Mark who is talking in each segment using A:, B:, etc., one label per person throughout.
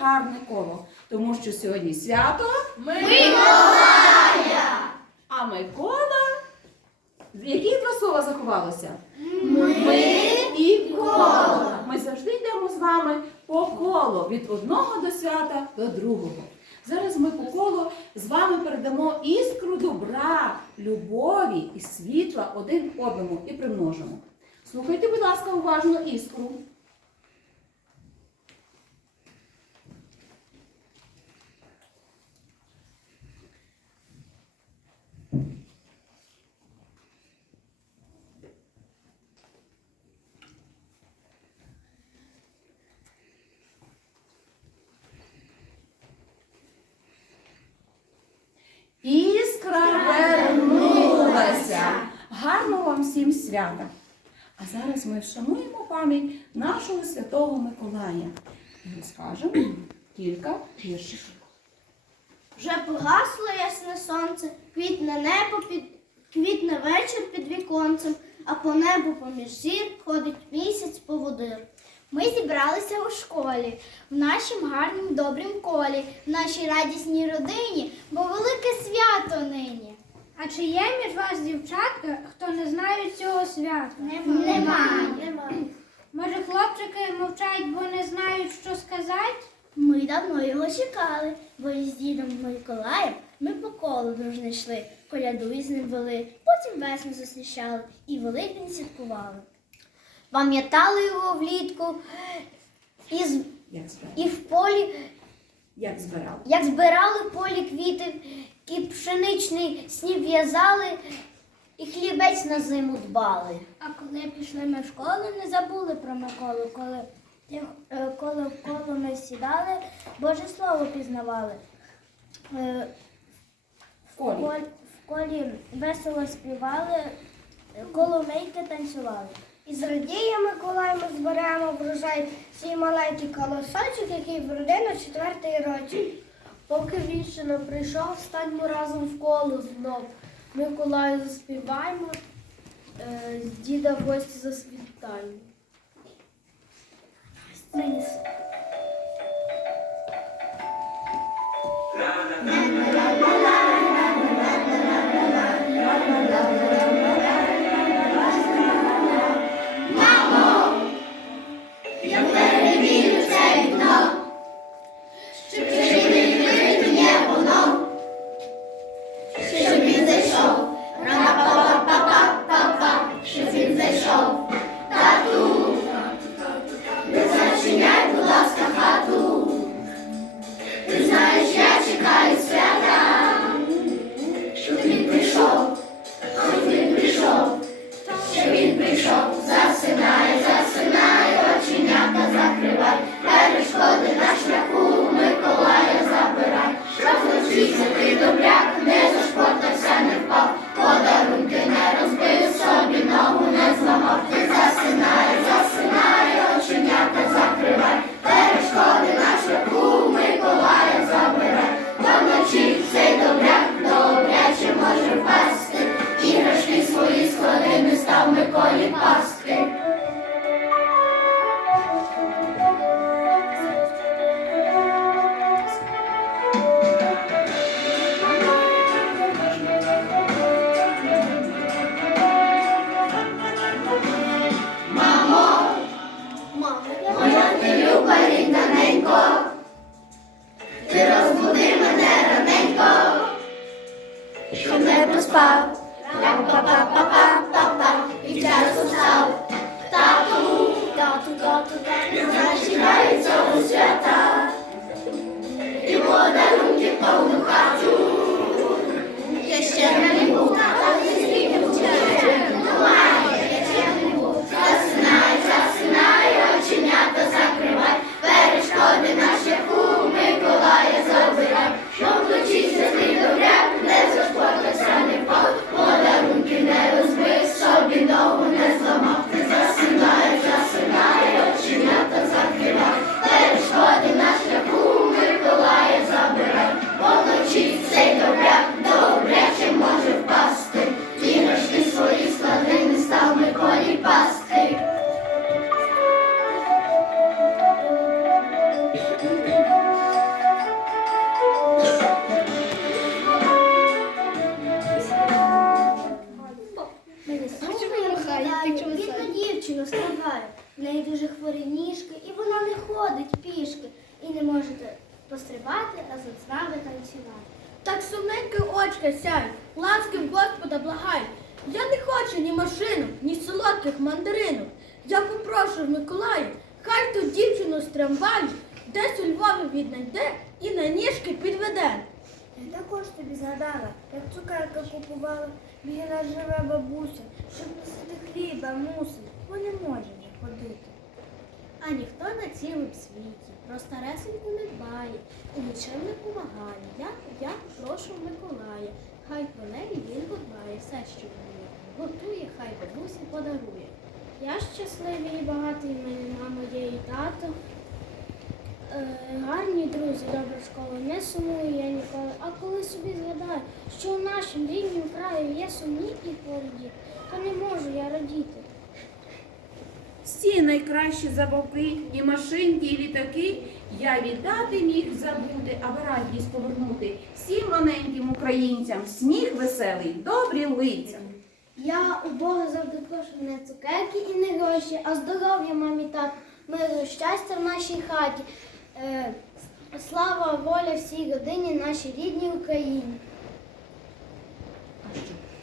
A: гарне коло, тому що сьогодні свято а Микола. Які два слова заховалося? Ми і коло. Ми завжди йдемо з вами по колу від одного до свята до другого. Зараз ми по колу з вами передамо іскру добра, любові і світла один одному і примножимо. Слухайте, будь ласка, уважно іскру. Гарного вам всім свята. А зараз ми вшануємо пам'ять нашого святого Миколая і розкажемо кілька віршів.
B: Вже погасло ясне сонце, квітне небо під квітне вечір під віконцем, а по небу поміж зір ходить місяць поводир.
C: Ми зібралися у школі, в нашім гарнім добрім колі, в нашій радісній родині, бо велике свято нині.
D: А чи є між вас дівчатка, хто не знає цього свята?
C: Немає.
D: Може, хлопчики мовчать, бо не знають, що сказати?
B: Ми давно його чекали, бо із дідом Миколаєм ми по колу дружно йшли, коляду із ним вели, потім весну зустрічали і Великдень святкували. Пам'ятали його влітку і, з-
A: Як збирали?
B: і в полі
A: Як збирали?
B: Як збирали в полі квіти, і пшеничний сніп в'язали, і хлібець на зиму дбали.
C: А коли пішли ми в школу, не забули про Миколу, коли,
B: Е, Коли в коло ми сідали, Боже Слово пізнавали. Е,
A: В колі.
B: В колі весело співали, е, коло мейки танцювали. І з радіє Миколай ми зберемо врожай свій маленький колосочок, який вроде на четвертий рочок.
E: Поки ще не прийшов, станьмо разом в коло знов. Миколаю заспіваємо, е, діда в гості засвітаємо.
B: 方
E: Так сумненько очка сяй, ласки в Господа благай. Я не хочу ні машину, ні солодких мандаринок. Я попрошу в Миколая, хай ту дівчину з трамваю десь у Львові віднайде і на ніжки підведе.
B: Я також тобі згадала, як цукерка купувала, біля нас живе бабуся, щоб носити хліба мусить, бо не може вже ходити.
F: А ніхто на цілому світі про старесеньку не дбає і нічим не помагає. Я, я прошу Миколая, хай про неї він подбає все, що вміє. Готує, хай бабусі подарує.
B: Я щасливий і багатий, в мене мама є і тато. Е, гарні друзі, добра школа, не сумую я ніколи. А коли собі згадаю, що у нашому ріднім краю є сумні і хворі то не можу я радіти.
A: Всі найкращі забавки, і машинки, і літаки я віддати міг забути, аби радість повернути всім маленьким українцям сміх веселий, добрі лиця.
B: Я у Бога завжди не цукерки і не гроші, а здоров'я мамі тату, миру, щастя в нашій хаті. Е, слава, воля всій родині, нашій рідній Україні.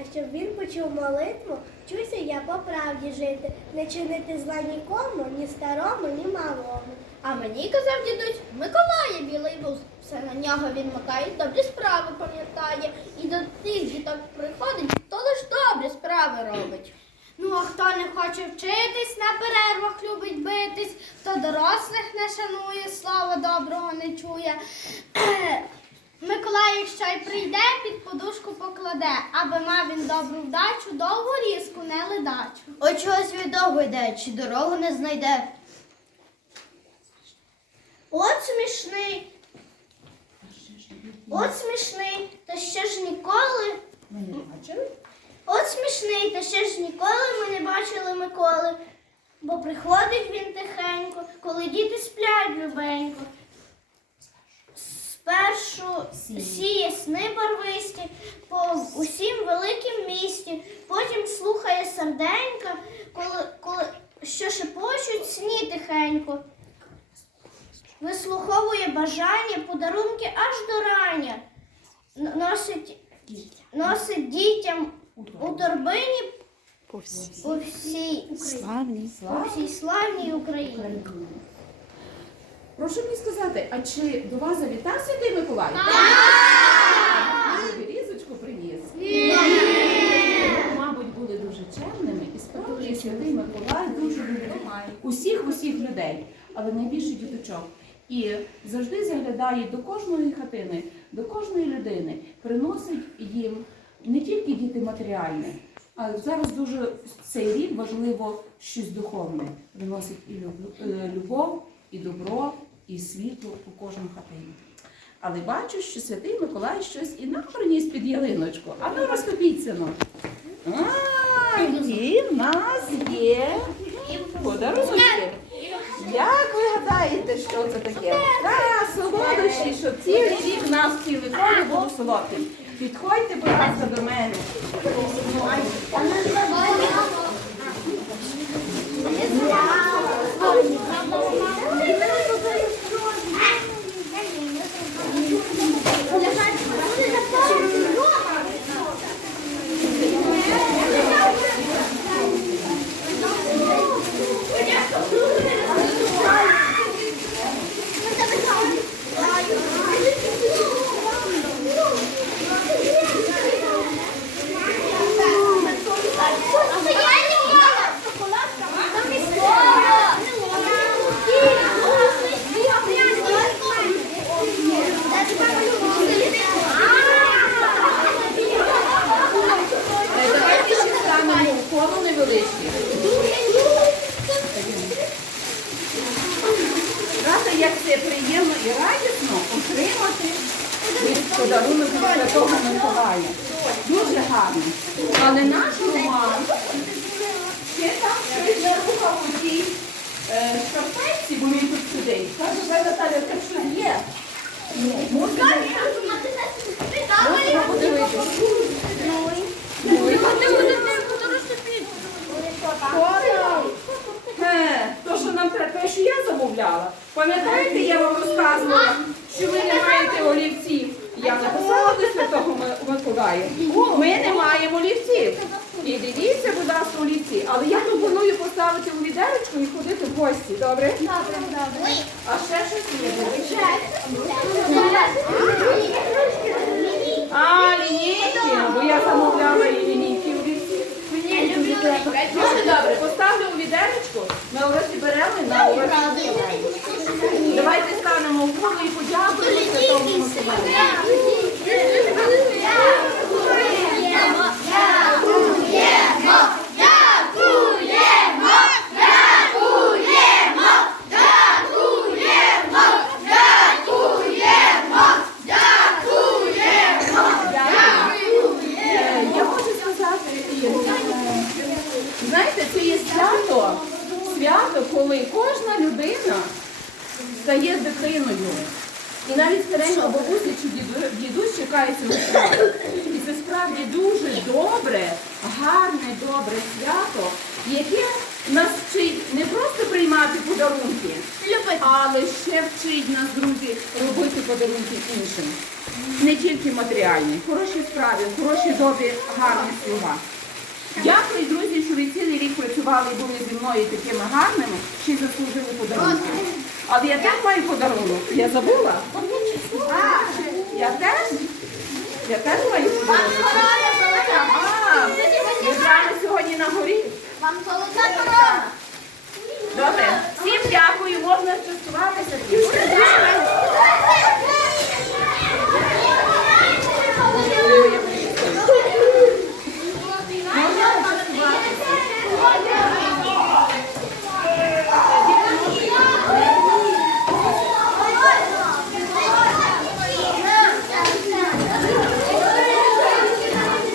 B: А щоб він почув молитву, вчуся я по правді жити, не чинити зла нікому, ні старому, ні малому.
E: А мені казав дідусь, Миколая білий вуз. Все на нього він макає, добрі справи пам'ятає. І до тих діток приходить, то лиш добрі справи робить.
B: Ну, а хто не хоче вчитись, на перервах любить битись, хто дорослих не шанує, слова доброго не чує. Миколай, якщо й прийде, під подушку покладе, аби мав він добру вдачу, довгу різку, не ледачу.
E: Ой, чогось він довго йде, чи дорогу не знайде.
B: От смішний. От смішний, та ще ж ніколи.
A: Ми не бачили?
B: От смішний, та ще ж ніколи ми не бачили Миколи. Бо приходить він тихенько, коли діти сплять любенько. Спершу сіє. сни барвисті по усім великім місті, потім слухає серденька, коли, коли що шепочуть сні тихенько. Вислуховує бажання, подарунки аж до рання. Носить, носить дітям у торбині. по всій, по всій славній. Україні.
A: Прошу мені сказати, а чи до вас завітав Святий Миколай? Так! Різочку приніс? Ні! Мабуть, були дуже чемними і справді Святий Миколай дуже любить усіх усіх людей, але найбільше діточок. І завжди заглядає до кожної хатини, до кожної людини, приносить їм не тільки діти матеріальне, а зараз дуже цей рік важливо щось духовне. Приносить і е, любов, і добро, і світло у кожну хатину. Але бачу, що святий Миколай щось і нам приніс під ялиночку. А ну розкопіться ну. І в нас є подарунки. Як ви гадаєте, що це таке? Та, солодощі, щоб цілий рік нас цілий колі був солодким. Підходьте, будь ласка, до мене. Е, Давайте ще станемо у коло невеличке. Знаєте, як це приємно і радісно отримати від подарунок від Святого Миколая. Дуже гарно. Але наш Роман ще там щось у тій е, бо він тут сидить. Каже, ви Наталя, це що є? Можна? Можна подивитися. То що вам те, те, що я замовляла. Пам'ятаєте, я вам розказувала, що ви не маєте олівців. Я написала до Святого Ми- Миколая. Ми не маємо олівців. І дивіться, будь ласка, у олівці. Але я пропоную поставити у відеречку і ходити в гості. Добре?
F: Добре, добре.
A: А ще щось є. А, лінійки, бо я замовляла і лінійки у вівці. Дуже добре, поставлю у відеречку, ми уроці беремо і на уроці. Давайте станемо в голову і подякуємо Святому Миколаю. Е, Я хочу сказати, Ірина, знаєте, це є свято, свято, коли кожна людина стає дитиною. І навіть старенька бабуся чи дідусь чекає цього свята. І це справді дуже добре, гарне, добре свято, яке нас вчить не просто приймати подарунки, але ще вчить нас, друзі, робити подарунки іншим. Не тільки матеріальні, хороші справи, хороші, добрі, гарні слова. Дякую, друзі, що ви цілий рік працювали і були зі мною такими гарними, ще й заслужили подарунок. Але я теж маю подарунок. Я забула? Я теж? Я теж маю подарунок. А,
D: ми
A: з сьогодні на горі.
B: Вам солода
A: корона. Добре. Всім дякую.